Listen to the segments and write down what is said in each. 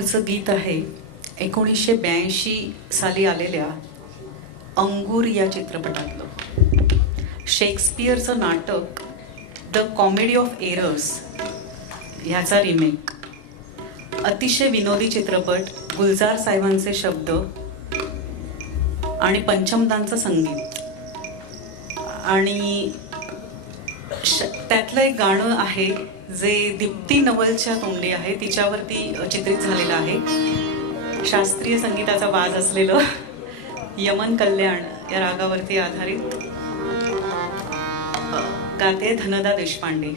पुढचं गीत आहे 1982 साली आलेल्या अंगूर या चित्रपटातलं. शेक्सपियरचं नाटक द कॉमेडी ऑफ एरर्स ह्याचा रिमेक. अतिशय विनोदी चित्रपट, गुलजार साहेबांचे शब्द आणि पंचमदांचं संगीत. आणि त्यातलं एक गाणं आहे जे दीप्ती नवलच्या तोंडी आहे, तिच्यावरती चित्रित झालेलं आहे. शास्त्रीय संगीताचा वाज असलेलं यमन कल्याण या रागावरती आधारित. गाते धनदा देशपांडे.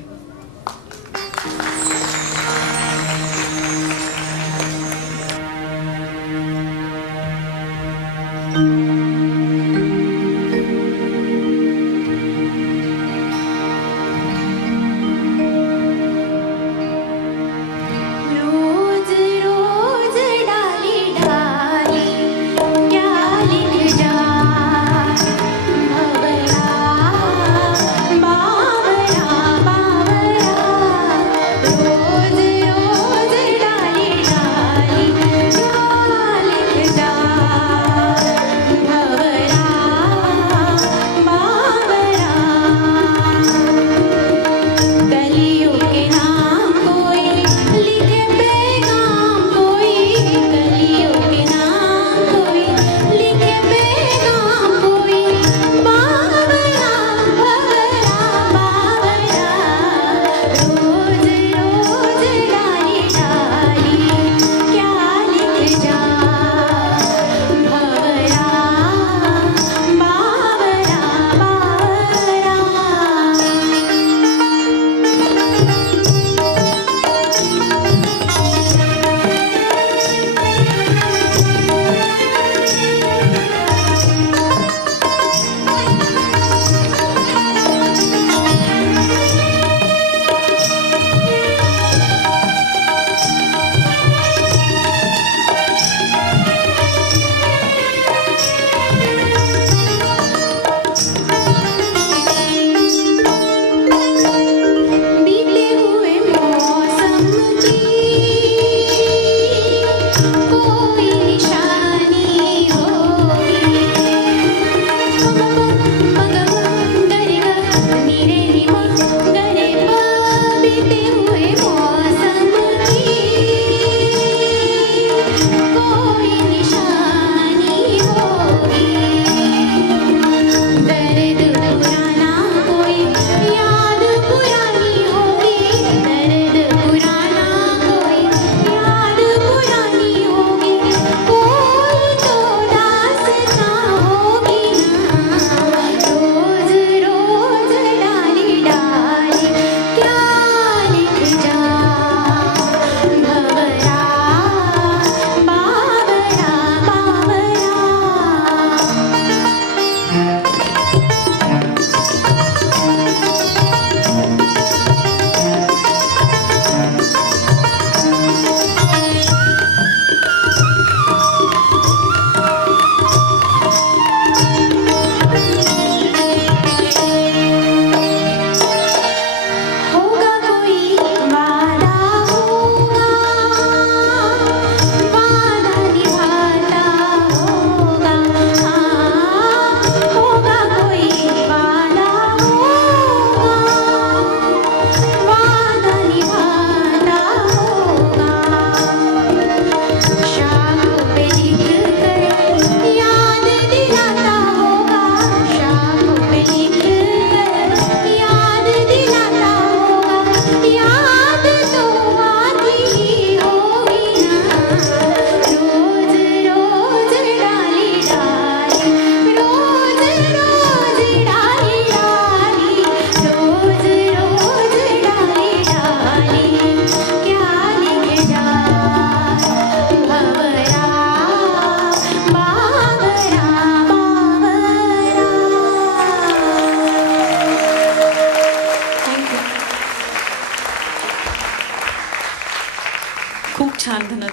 खूप छान धनदा.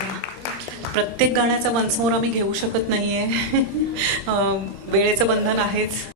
प्रत्येक गाण्याचा वन्स मोर आम्ही घेऊ शकत नाहीये, वेळेचं बंधन आहेच.